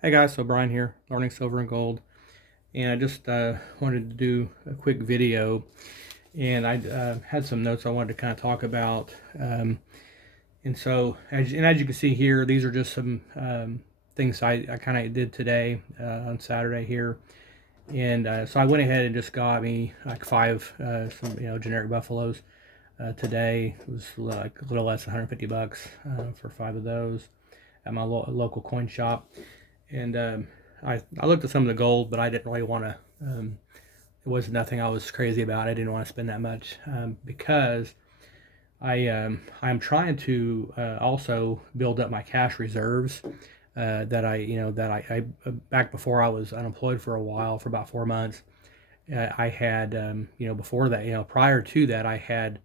Hey guys, so Brian here, learning silver and gold, and I just wanted to do a quick video, and I had some notes I wanted to kind of talk about, and so as you can see here, these are just some things I kind of did today on Saturday here, and so I went ahead and just got me like five some generic buffaloes today. It was like a little less than 150 bucks for five of those at my local coin shop. And I looked at some of the gold, but I didn't really want to. It was nothing I was crazy about. I didn't want to spend that much because I'm trying to also build up my cash reserves that I back before I was unemployed for a while for about 4 months. I had before that, prior to that, I had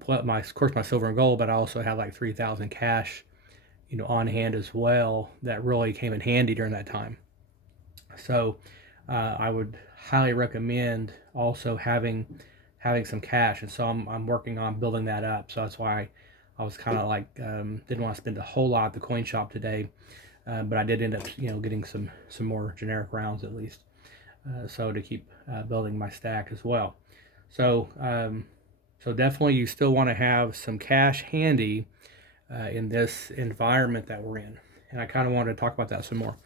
put my, of course, my silver and gold, but I also had like 3,000 cash on hand as well that really came in handy during that time. So I would highly recommend also having some cash, and so I'm working on building that up. So that's why I was kind of like didn't want to spend a whole lot at the coin shop today, but I did end up getting some more generic rounds at least, so to keep building my stack as well. So so definitely you still want to have some cash handy in this environment that we're in, and I kind of wanted to talk about that some more.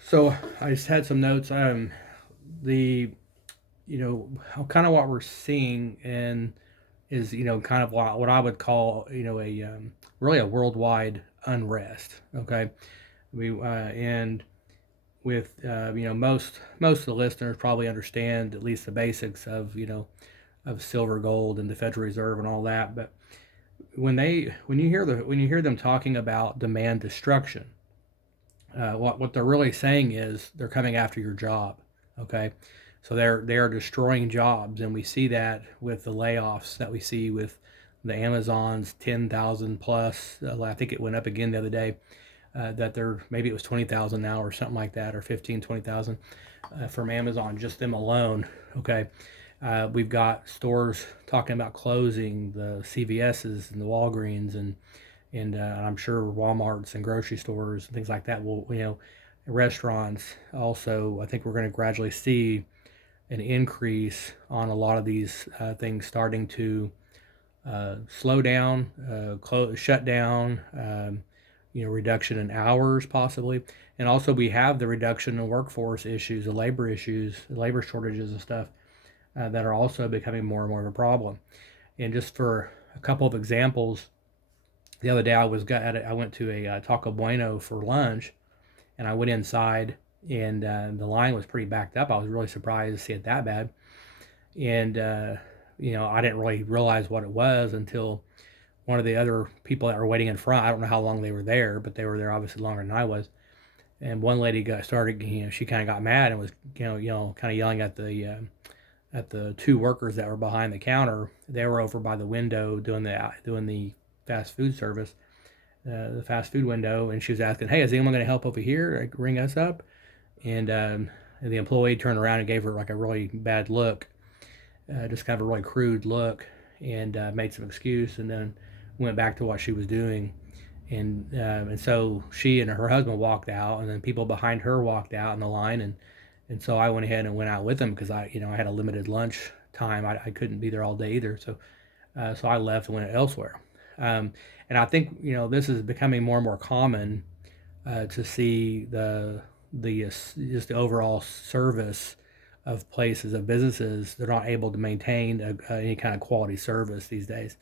So I just had some notes. The kind of what we're seeing and is kind of what I would call a really a worldwide unrest. Okay, and with most of the listeners probably understand at least the basics of of silver, gold, and the Federal Reserve and all that. But when you hear them talking about demand destruction, what they're really saying is they're coming after your job. Okay, so they are destroying jobs, and we see that with the layoffs that we see with the Amazon's 10,000 plus. I think it went up again the other day. That they're maybe it was 20,000 now or something like that, or 15, 20,000 from Amazon, just them alone. Okay, we've got stores talking about closing, the CVS's and the Walgreens and I'm sure Walmarts and grocery stores and things like that will, restaurants also. I think we're going to gradually see an increase on a lot of these things starting to slow down, shut down, reduction in hours possibly. And also we have the reduction in workforce issues, the labor issues, the labor shortages and stuff that are also becoming more and more of a problem. And just for a couple of examples, the other day I went to a Taco Bueno for lunch, and I went inside, and the line was pretty backed up. I was really surprised to see it that bad, and I didn't really realize what it was until one of the other people that were waiting in front. I don't know how long they were there, but they were there obviously longer than I was. And one lady got started, she kind of got mad and was, kind of yelling at the two workers that were behind the counter. They were over by the window doing the fast food service, the fast food window, and she was asking, "Hey, is anyone going to help over here? Like, ring us up?" And the employee turned around and gave her like a really bad look, just kind of a really crude look, and made some excuse, and then went back to what she was doing. And so she and her husband walked out, and then people behind her walked out in the line, and so I went ahead and went out with them because I had a limited lunch time. I couldn't be there all day either, so I left and went elsewhere. And I think this is becoming more and more common to see just the overall service of places, of businesses. They're not able to maintain any kind of quality service these days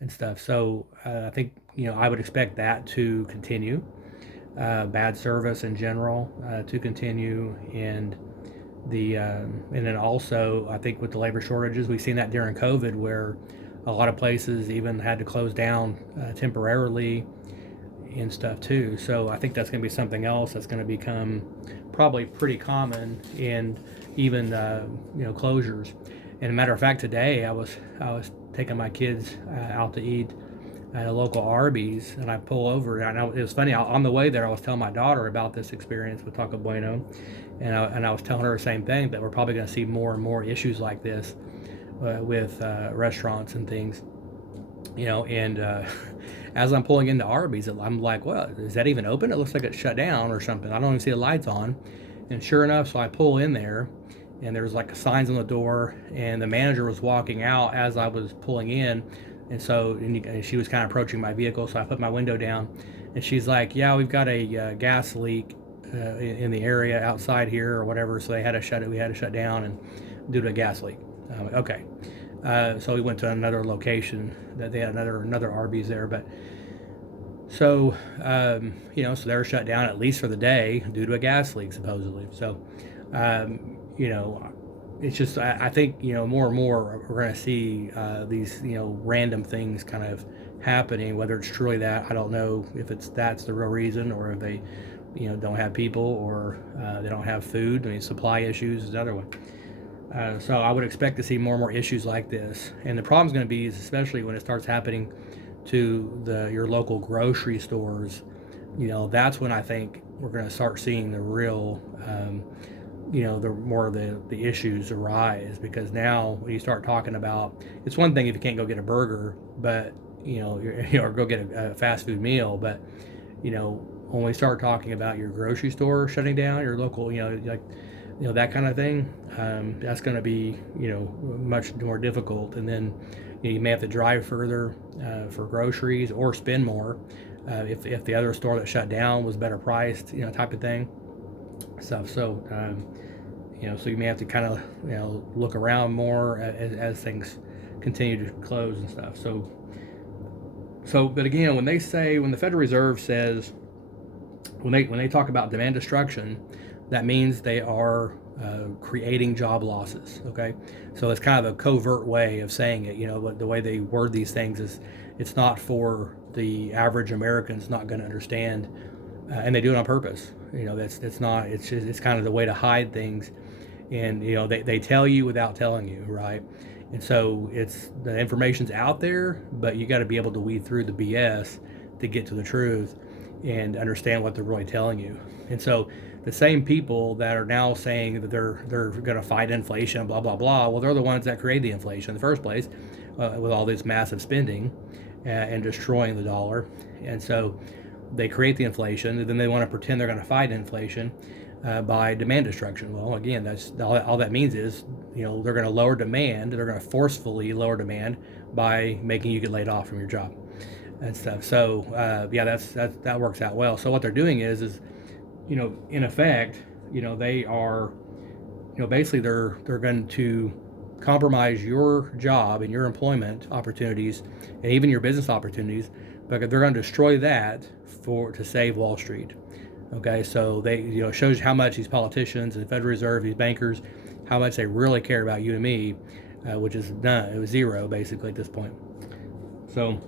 and stuff. So I think I would expect that to continue. Bad service in general to continue, and then also I think with the labor shortages, we've seen that during COVID where a lot of places even had to close down temporarily and stuff too. So I think that's going to be something else that's going to become probably pretty common, and even closures. And a matter of fact, today I was taking my kids out to eat at a local Arby's, and I pull over. And it was funny. On the way there, I was telling my daughter about this experience with Taco Bueno, and I was telling her the same thing, that we're probably going to see more and more issues like this with restaurants and things, and as I'm pulling into Arby's, I'm like, well, is that even open? It looks like it's shut down or something. I don't even see the lights on. And sure enough, so I pull in there, and there's like signs on the door, and the manager was walking out as I was pulling in, and so and she was kind of approaching my vehicle, so I put my window down, and she's like, "Yeah, we've got a gas leak in the area outside here or whatever, so they had to shut it. We had to shut down and due to a gas leak." I'm like, okay. So we went to another location that they had another Arby's there, but so so they're shut down at least for the day due to a gas leak supposedly. So it's just I think more and more we're going to see these random things kind of happening. Whether it's truly that, I don't know if that's the real reason, or if they don't have people, or they don't have food. I mean, supply issues is another one. So I would expect to see more and more issues like this. And the problem's going to be is especially when it starts happening to your local grocery stores. That's when I think we're going to start seeing the real, the more of the issues arise. Because now when you start talking about, it's one thing if you can't go get a burger, but or go get a fast food meal, but when we start talking about your grocery store shutting down, your local, like that kind of thing, that's going to be much more difficult. And then you may have to drive further for groceries or spend more if the other store that shut down was better priced, type of thing. So you may have to kind of look around more as things continue to close and stuff. But again, when the Federal Reserve says, when they talk about demand destruction, that means they are creating job losses. Okay, so it's kind of a covert way of saying it. But the way they word these things is, it's not for the average American's not going to understand, and they do it on purpose. That's not. It's kind of the way to hide things, and they tell you without telling you, right? And so it's the information's out there, but you got to be able to weed through the BS to get to the truth and understand what they're really telling you. And so the same people that are now saying that they're going to fight inflation, blah blah blah, well, they're the ones that created the inflation in the first place, with all this massive spending and destroying the dollar. And so they create the inflation, and then they want to pretend they're going to fight inflation by demand destruction. Well, again, that's all that means is they're going to lower demand. They're going to forcefully lower demand by making you get laid off from your job and stuff. So that works out well. So what they're doing is in effect, they are, basically they're going to compromise your job and your employment opportunities and even your business opportunities, but they're going to destroy that to save Wall Street. Okay, so they shows you how much these politicians and the Federal Reserve, these bankers, how much they really care about you and me, which is none. It was zero basically at this point. So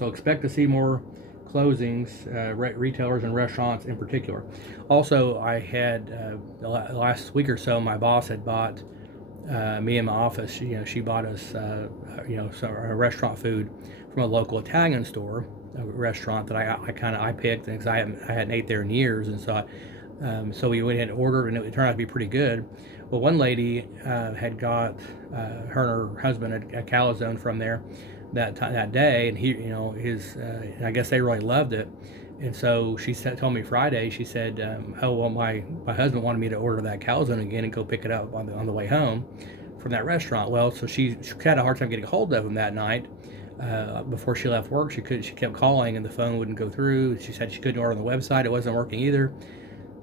expect to see more closings, retailers and restaurants in particular. Also, I had the last week or so, my boss had bought me and my office. She bought us a restaurant food from a local Italian store, a restaurant that I picked because I hadn't ate there in years, and so we went ahead and ordered, and it turned out to be pretty good. Well, one lady had got her and her husband a calzone from there that day, and I guess they really loved it. And so she told me Friday, she said, "Oh well, my husband wanted me to order that calzone again and go pick it up on the way home from that restaurant." Well, so she had a hard time getting a hold of him that night. Before she left work, she kept calling and the phone wouldn't go through. She said she couldn't order on the website; it wasn't working either.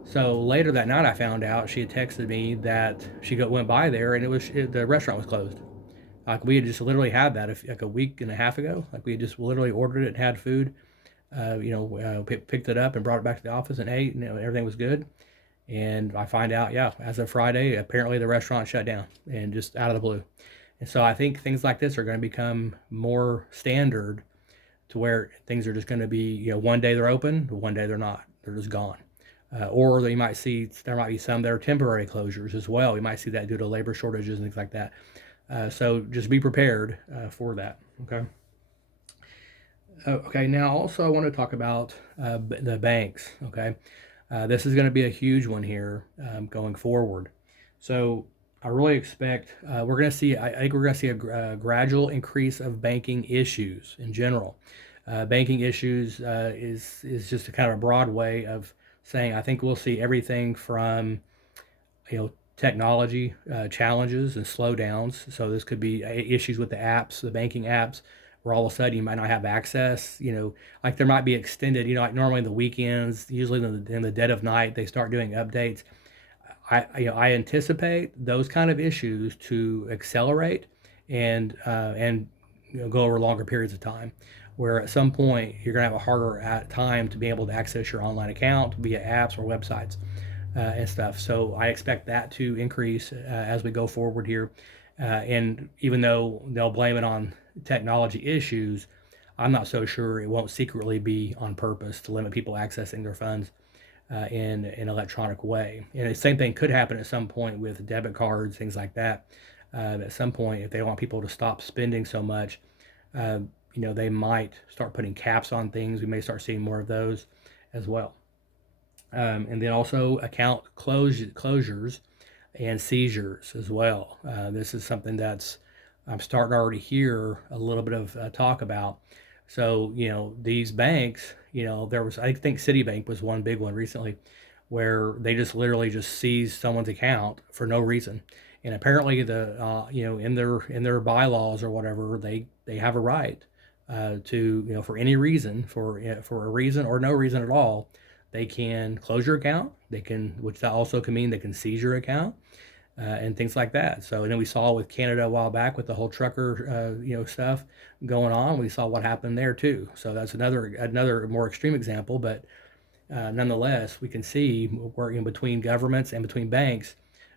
So later that night, I found out she had texted me that she went by there and the restaurant was closed. Like we had just literally had that like a week and a half ago. Like we had just literally ordered it and had food. Picked it up and brought it back to the office and ate, and everything was good. And I find out, yeah, as of Friday, apparently the restaurant shut down, and just out of the blue. And so I think things like this are going to become more standard, to where things are just going to be, one day they're open, one day they're not. They're just gone. Or there might be some that are temporary closures as well. We might see that due to labor shortages and things like that. So just be prepared for that. Okay. Okay. Now, also, I want to talk about the banks. Okay. This is going to be a huge one here going forward. So I really expect we're going to see. I think we're going to see a gradual increase of banking issues in general. Banking issues is just a kind of a broad way of saying I think we'll see everything from technology challenges and slowdowns. So this could be issues with the apps, the banking apps, where all of a sudden you might not have access. Like there might be extended. Like normally in the weekends, usually in the dead of night, they start doing updates. I anticipate those kind of issues to accelerate and go over longer periods of time. Where at some point you're going to have a harder time to be able to access your online account via apps or websites and stuff. So I expect that to increase as we go forward here. And even though they'll blame it on technology issues, I'm not so sure it won't secretly be on purpose to limit people accessing their funds in an electronic way. And the same thing could happen at some point with debit cards, things like that. At some point, if they want people to stop spending so much, uh, they might start putting caps on things. We may start seeing more of those as well. And then also account closures and seizures as well. This is something that's I'm starting to already hear a little bit of talk about. So these banks, there was I think Citibank was one big one recently, where they just literally just seized someone's account for no reason, and apparently the in their bylaws or whatever they have a right to for any reason for a reason or no reason at all they can close your account. They can, which that also can mean they can seize your account and things like that. So, and then we saw with Canada a while back with the whole trucker, stuff going on. We saw what happened there too. So that's another more extreme example, but nonetheless, we can see working between governments and between banks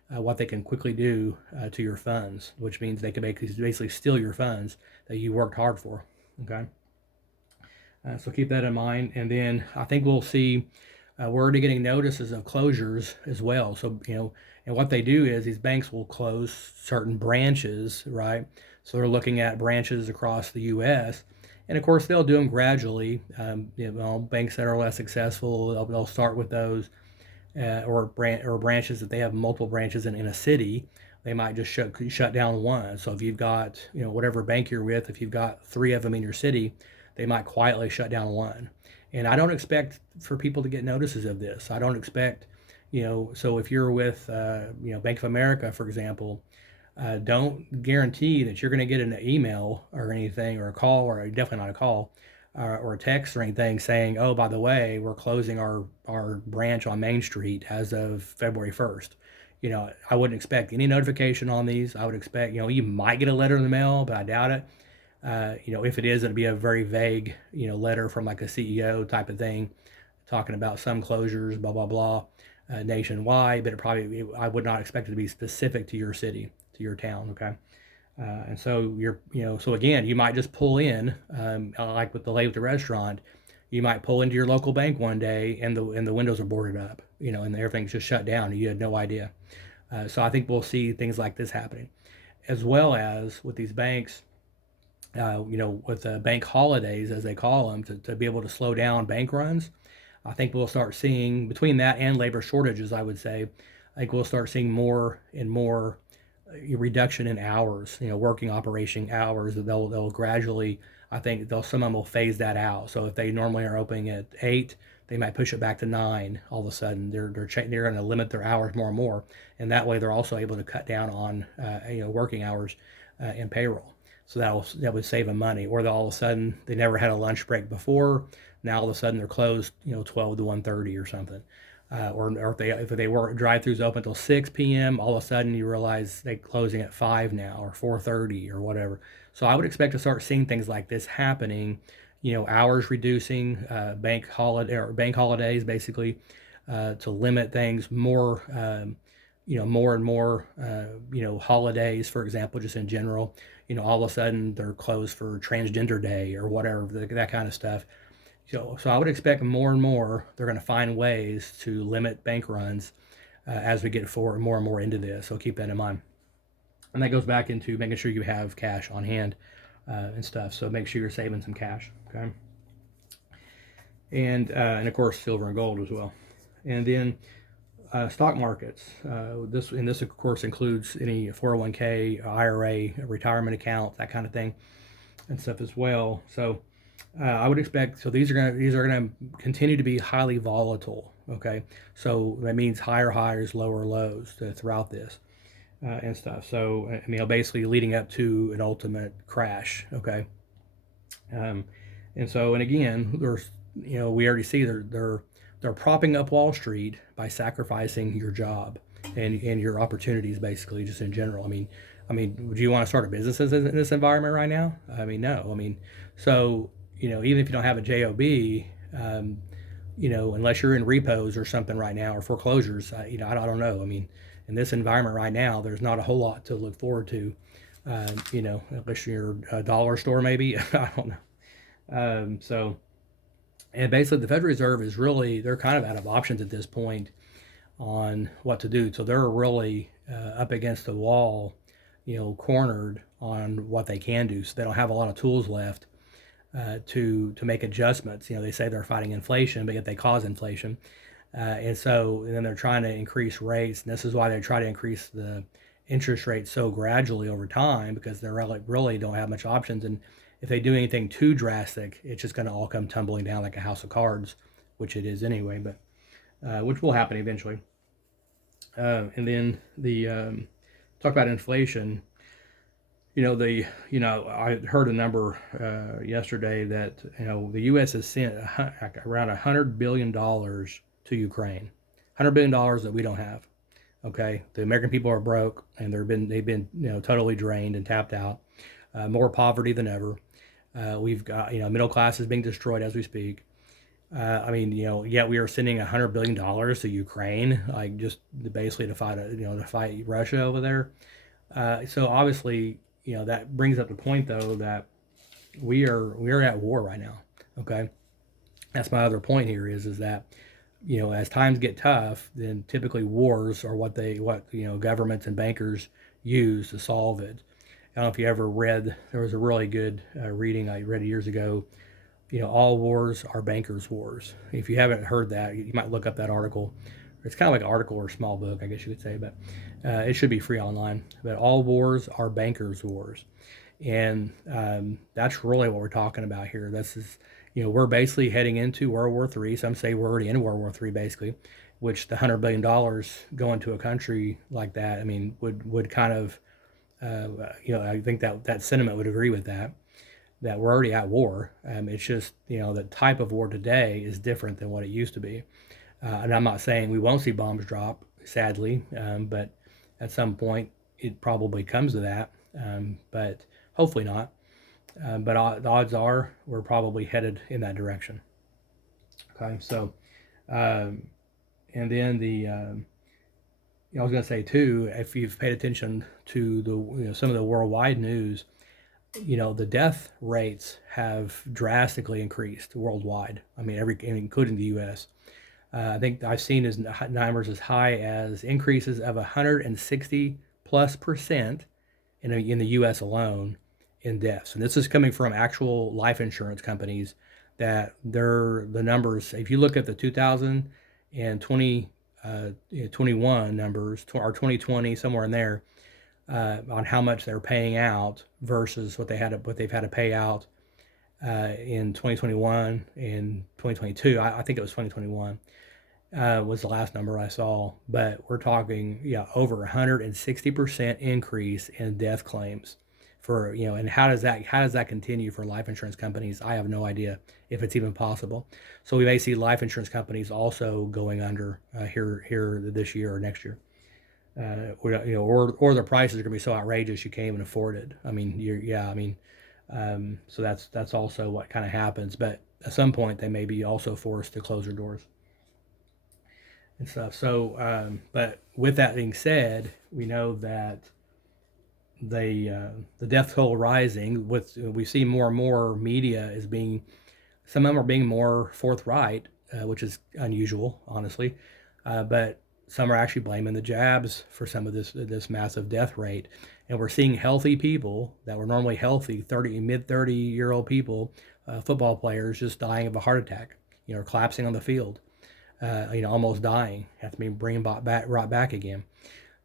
what they can quickly do to your funds, which means they can basically steal your funds that you worked hard for. Okay. So keep that in mind. And then I think we'll see we're already getting notices of closures as well. So, and what they do is these banks will close certain branches, right? So they're looking at branches across the U.S. And of course, they'll do them gradually. Banks that are less successful, they'll start with those, or branches that they have multiple branches in a city. They might just shut down one. So if you've got whatever bank you're with, if you've got three of them in your city, they might quietly shut down one. And I don't expect for people to get notices of this. I don't expect, so if you're with, Bank of America, for example, don't guarantee that you're going to get an email or anything or a call, or definitely not a call, or a text or anything saying, oh, by the way, we're closing our branch on Main Street as of February 1st. I wouldn't expect any notification on these. I would expect, you might get a letter in the mail, but I doubt it. If it is, it'd be a very vague, letter from like a CEO type of thing, talking about some closures, blah blah blah, nationwide. But I would not expect it to be specific to your city, to your town. Okay, and so so again, you might just pull in, like with the lady with the restaurant, you might pull into your local bank one day and the windows are boarded up, and everything's just shut down and you had no idea. So I think we'll see things like this happening, as well as with these banks with bank holidays, as they call them, to be able to slow down bank runs. I think we'll start seeing between that and labor shortages, I would say, I think we'll start seeing more and more reduction in hours, working operation hours. They'll gradually, I think some of them will phase that out. So if they normally are opening at 8, they might push it back to 9. All of a sudden, they're going to limit their hours more and more, and that way they're also able to cut down on working hours and payroll. So that would save them money. Or all of a sudden they never had a lunch break before. Now all of a sudden they're closed, 12 to 1:30 or something. Or if they work drive-throughs open until 6 p.m., all of a sudden you realize they're closing at 5 now or 4:30 or whatever. So I would expect to start seeing things like this happening. Hours reducing, bank holidays basically, to limit things more. More and more, holidays, for example, just in general, all of a sudden they're closed for Transgender Day or whatever, that kind of stuff. So I would expect more and more they're going to find ways to limit bank runs as we get forward more and more into this. So keep that in mind. And that goes back into making sure you have cash on hand and stuff. So make sure you're saving some cash. Okay. And of course, silver and gold as well. And then stock markets. This of course includes any 401k, IRA, retirement account, that kind of thing, and stuff as well. So I would expect. So these are gonna continue to be highly volatile. Okay, so that means higher highs, lower lows throughout this and stuff. So basically leading up to an ultimate crash. Okay, um, and again, there's we already see they're propping up Wall Street by sacrificing your job and your opportunities, basically, just in general. Would you want to start a business in this environment right now? No. So even if you don't have a job, unless you're in repos or something right now or foreclosures, I don't know. In this environment right now, there's not a whole lot to look forward to. Unless you're a dollar store, maybe. I don't know. So, and basically, the Federal Reserve is they're kind of out of options at this point on what to do. So they're really up against the wall, cornered on what they can do. So they don't have a lot of tools left to make adjustments. They say they're fighting inflation, but yet they cause inflation. And then they're trying to increase rates. And this is why they try to increase the interest rate so gradually over time, because they really don't have much options. And if they do anything too drastic, it's just going to all come tumbling down like a house of cards, which it is anyway, but which will happen eventually. And then the talk about inflation. I heard a number yesterday that the U.S. has sent around $100 billion to Ukraine, $100 billion that we don't have. Okay, the American people are broke and they've been totally drained and tapped out. More poverty than ever. We've got middle class is being destroyed as we speak. Yet we are sending $100 billion to Ukraine, like just basically to fight Russia over there. So obviously, that brings up the point though that we are at war right now. Okay, that's my other point here is that as times get tough, then typically wars are what governments and bankers use to solve it. I don't know if you ever read. There was a really good reading I read years ago. All wars are bankers' wars. If you haven't heard that, you might look up that article. It's kind of like an article or a small book, I guess you could say, but it should be free online. But all wars are bankers' wars, and that's really what we're talking about here. This is, we're basically heading into World War III. Some say we're already in World War III, basically, which the $100 billion going to a country like that, would kind of, I think that sentiment would agree with that we're already at war. It's just, the type of war today is different than what it used to be. And I'm not saying we won't see bombs drop, sadly, but at some point it probably comes to that, but hopefully not. But the odds are we're probably headed in that direction. Okay, so, and then I was going to say too, if you've paid attention to some of the worldwide news, the death rates have drastically increased worldwide. Including the U.S. I think I've seen numbers as high as increases of 160+% in the U.S. alone in deaths, and this is coming from actual life insurance companies. The numbers. If you look at the 2020, 21 numbers or 2020, somewhere in there, on how much they're paying out versus what they've had to pay out in 2021 and 2022. I think it was 2021 was the last number I saw, but we're talking over 160% increase in death claims for and how does that continue for life insurance companies? I have no idea if it's even possible. So we may see life insurance companies also going under here this year or next year. Or the prices are going to be so outrageous you can't even afford it. So that's also what kind of happens. But at some point, they may be also forced to close their doors and stuff. So, but with that being said, we know that the death toll rising. We see more and more media some of them are being more forthright, which is unusual, honestly, but some are actually blaming the jabs for some of this massive death rate. And we're seeing healthy people that were normally healthy, mid 30-year-old people, football players, just dying of a heart attack, collapsing on the field. almost dying, have to be brought back again.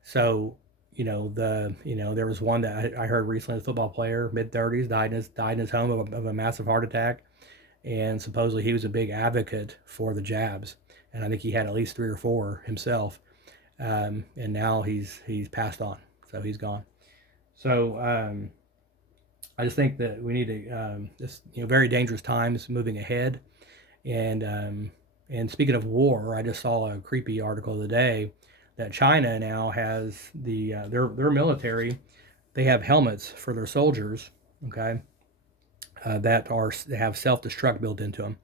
So, there was one that I heard recently, a football player, mid 30s, died in his home of a massive heart attack, and supposedly he was a big advocate for the jabs, and I think he had at least 3 or 4 himself, and now he's passed on, so he's gone. So I just think that we need to just very dangerous times moving ahead, and speaking of war, I just saw a creepy article today that China now has their military. They have helmets for their soldiers, okay, that have self destruct built into them.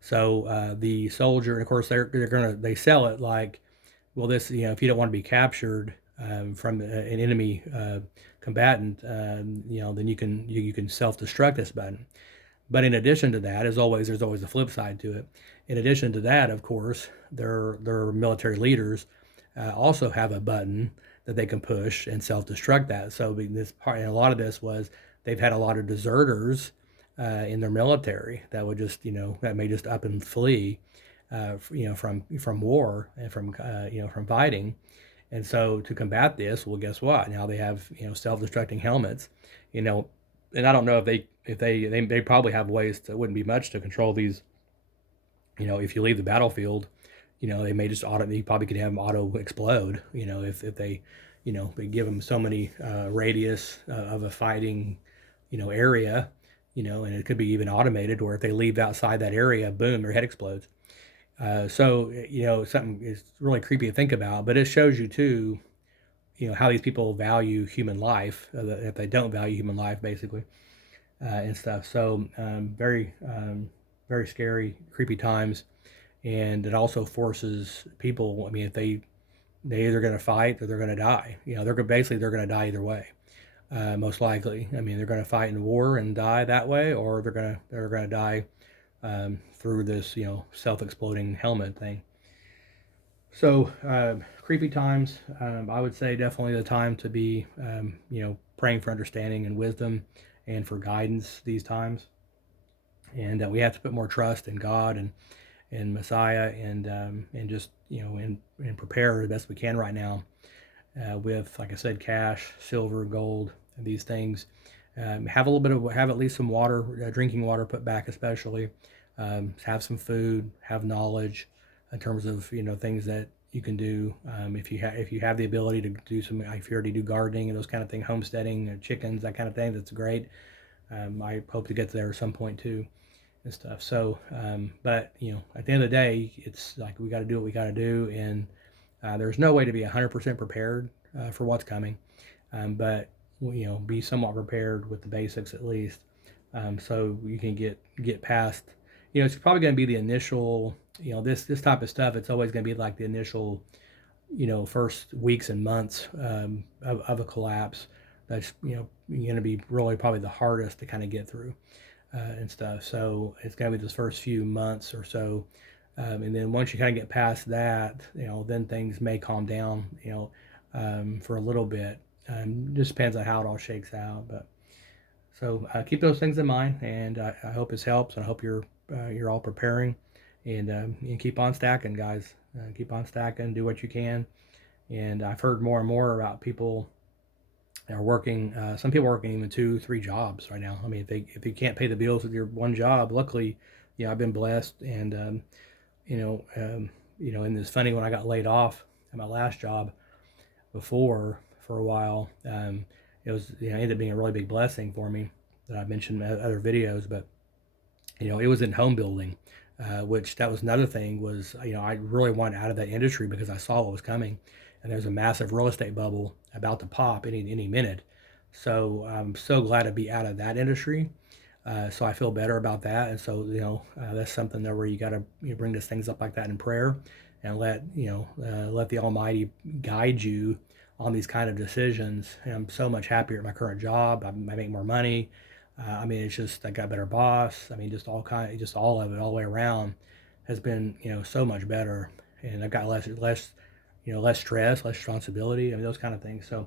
So the soldier, and of course, they sell it like, well, this, if you don't want to be captured from an enemy combatant, then you can self destruct this button. But in addition to that, there's always a flip side to it. In addition to that, of course, their military leaders also have a button that they can push and self-destruct that. So this part, and a lot of this was they've had a lot of deserters in their military that would just, that may just up and flee, from war and from fighting. And so to combat this, well, guess what? Now they have self-destructing helmets, you know, and I don't know if they probably have ways to, it wouldn't be much to control these. If you leave the battlefield, they may just auto. You probably could have them auto explode. If they, they give them so many radius of a fighting, area, and it could be even automated, where if they leave outside that area, boom, their head explodes. So something is really creepy to think about, but it shows you too, how these people value human life, if they don't value human life, basically, and stuff. So very scary, creepy times, and it also forces people. I mean, if they either going to fight or they're going to die. They're going to die either way. Most likely. I mean, they're going to fight in war and die that way, or they're going to die through this self exploding helmet thing. So creepy times. I would say definitely the time to be praying for understanding and wisdom and for guidance these times, and we have to put more trust in God and Messiah, and just and prepare the best we can right now with, like I said, cash, silver, gold, and these things. Have at least some water, drinking water put back, especially. Have some food, have knowledge in terms of things that you can do. If you have the ability to do some, if you already do gardening and those kind of things, homesteading, chickens, that kind of thing, that's great. I hope to get there at some point too, and stuff. So, but at the end of the day, it's like we got to do what we got to do, and there's no way to be 100% prepared for what's coming, but be somewhat prepared with the basics at least, so you can get past. It's probably going to be the initial. This type of stuff. It's always going to be like the initial, first weeks and months of a collapse. That's going to be really probably the hardest to kind of get through and stuff. So it's going to be those first few months or so, and then once you kind of get past that, then things may calm down, for a little bit. Just depends on how it all shakes out. But so keep those things in mind, and I hope this helps, and I hope you're all preparing, and keep on stacking, guys. Keep on stacking. Do what you can. And I've heard more and more about people are working. Some people are working even 2, 3 jobs right now. I mean, if you can't pay the bills with your one job, luckily, I've been blessed, and and it's funny, when I got laid off at my last job before for a while, it was ended up being a really big blessing for me that I've mentioned in other videos, but it was in home building, which that was another thing was, I really wanted out of that industry because I saw what was coming, and there's a massive real estate bubble about to pop any minute. So I'm so glad to be out of that industry. So I feel better about that, and so that's something there where you got to bring these things up like that in prayer, and let the Almighty guide you on these kind of decisions. And I'm so much happier at my current job. I make more money. I mean, it's just I got a better boss. I mean, just all of it, all the way around, has been so much better, and I've got less stress, less responsibility. I mean, those kind of things. So,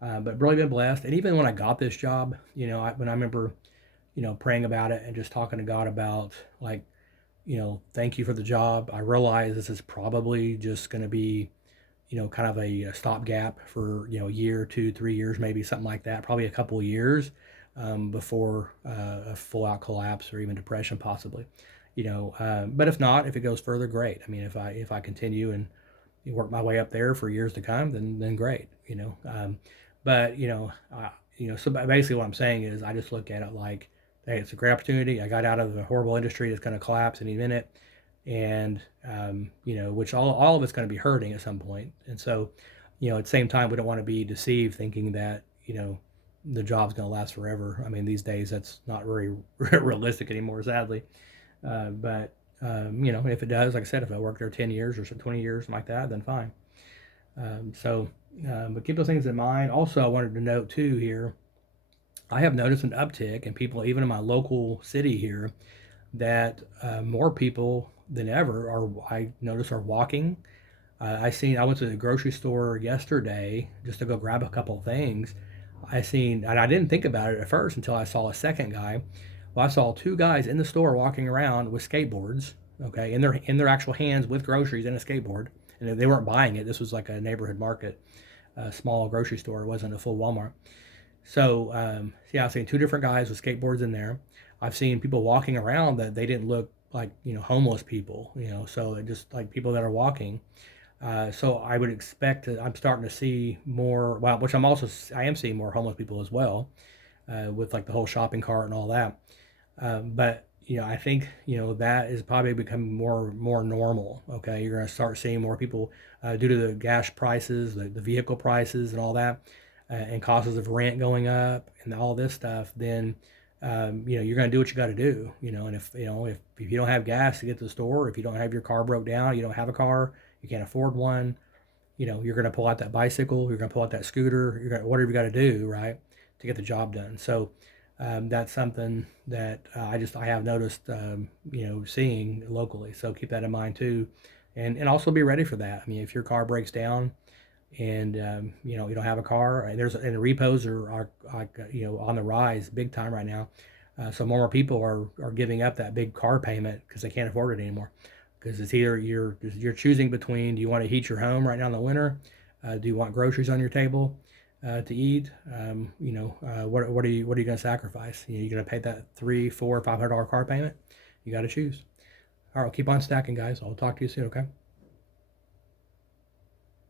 but really been blessed. And even when I got this job, when I remember, praying about it and just talking to God about, like, thank you for the job. I realize this is probably just going to be, kind of a stopgap for, a year, 2, 3 years, maybe something like that, probably a couple of years before a full out collapse or even depression possibly. But if not, if it goes further, great. I mean, if I continue and work my way up there for years to come, then great. But so basically, what I'm saying is, I just look at it like, hey, it's a great opportunity. I got out of a horrible industry that's going to collapse any minute, and which all of it's going to be hurting at some point. And so, at the same time, we don't want to be deceived thinking that the job's going to last forever. I mean, these days that's not very realistic anymore, sadly. But if it does, like I said, if I work there 10 years or 20 years, something like that, then fine. So, but keep those things in mind. Also, I wanted to note too here, I have noticed an uptick in people, even in my local city here, that more people than ever I notice are walking. I went to the grocery store yesterday just to go grab a couple of things. And I didn't think about it at first until I saw a second guy. Well, I saw two guys in the store walking around with skateboards, okay, in their actual hands with groceries and a skateboard, and they weren't buying it. This was like a neighborhood market, a small grocery store. It wasn't a full Walmart. So yeah, I've seen two different guys with skateboards in there. I've seen people walking around that they didn't look like homeless people, so just like people that are walking. So I would expect that I'm starting to see more. Well, which I am seeing more homeless people as well, with like the whole shopping cart and all that. But I think that is probably becoming more normal. Okay, you're going to start seeing more people due to the gas prices, the vehicle prices, and all that, and costs of rent going up, and all this stuff. Then you're going to do what you got to do. And if you don't have gas to get to the store, if you don't have your car broke down, you don't have a car, you can't afford one. You're going to pull out that bicycle, you're going to pull out that scooter, whatever you got to do, right, to get the job done. So that's something that I have noticed, seeing locally. So keep that in mind too, and also be ready for that. I mean, if your car breaks down and you don't have a car, and repos are on the rise big time right now. So more people are giving up that big car payment because they can't afford it anymore. Because it's either you're choosing between, do you want to heat your home right now in the winter, do you want groceries on your table to eat? What are you going to sacrifice? You're going to pay that $300, $400, $500 car payment. You got to choose. All right, keep on stacking, guys. I'll talk to you soon. Okay.